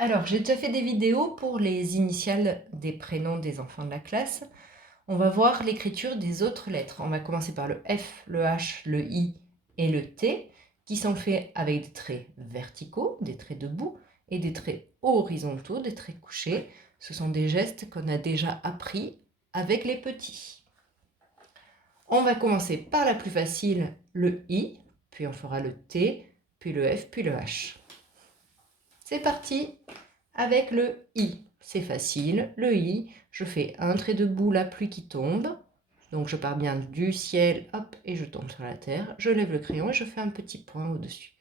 Alors, j'ai déjà fait des vidéos pour les initiales des prénoms des enfants de la classe. On va voir l'écriture des autres lettres. On va commencer par le F, le H, le I et le T, qui sont faits avec des traits verticaux, des traits debout, et des traits horizontaux, des traits couchés. Ce sont des gestes qu'on a déjà appris avec les petits. On va commencer par la plus facile, le I, puis on fera le T, puis le F, puis le H. C'est parti avec le I. C'est facile, le I, je fais un trait debout, la pluie qui tombe. Donc je pars bien du ciel, hop, et je tombe sur la terre. Je lève le crayon et je fais un petit point au-dessus.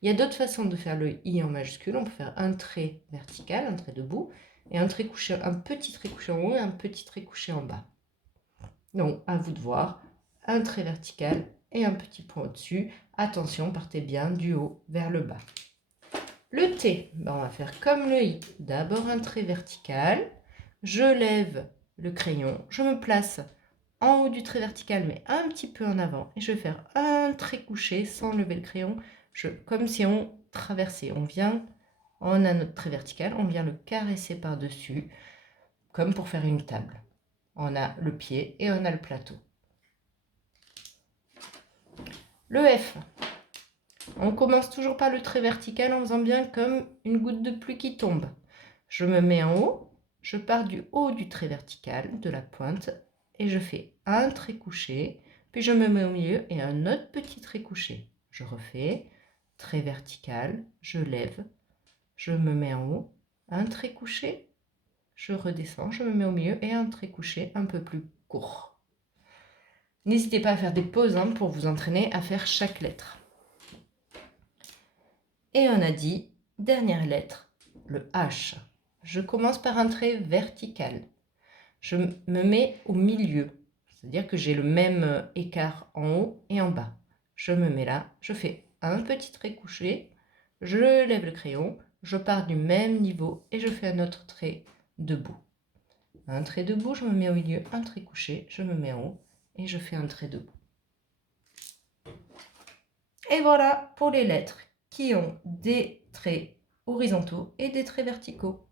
Il y a d'autres façons de faire le I en majuscule. On peut faire un trait vertical, un trait debout, et un trait couché, un petit trait couché en haut et un petit trait couché en bas. Donc à vous de voir, un trait vertical et un petit point au-dessus. Attention, partez bien du haut vers le bas. Le T, on va faire comme le I. D'abord un trait vertical. Je lève le crayon. Je me place en haut du trait vertical, mais un petit peu en avant. Et je vais faire un trait couché sans lever le crayon. Comme si on traversait. On a notre trait vertical, on vient le caresser par-dessus, comme pour faire une table. On a le pied et on a le plateau. Le F. On commence toujours par le trait vertical en faisant bien comme une goutte de pluie qui tombe. Je me mets en haut, je pars du haut du trait vertical, de la pointe, et je fais un trait couché, puis je me mets au milieu et un autre petit trait couché. Je refais, trait vertical, je lève, je me mets en haut, un trait couché, je redescends, je me mets au milieu et un trait couché un peu plus court. N'hésitez pas à faire des pauses pour vous entraîner à faire chaque lettre. Et on a dit, dernière lettre, le H. Je commence par un trait vertical. Je me mets au milieu, c'est-à-dire que j'ai le même écart en haut et en bas. Je me mets là, je fais un petit trait couché, je lève le crayon, je pars du même niveau et je fais un autre trait debout. Un trait debout, je me mets au milieu, un trait couché, je me mets en haut et je fais un trait debout. Et voilà pour les lettres qui ont des traits horizontaux et des traits verticaux.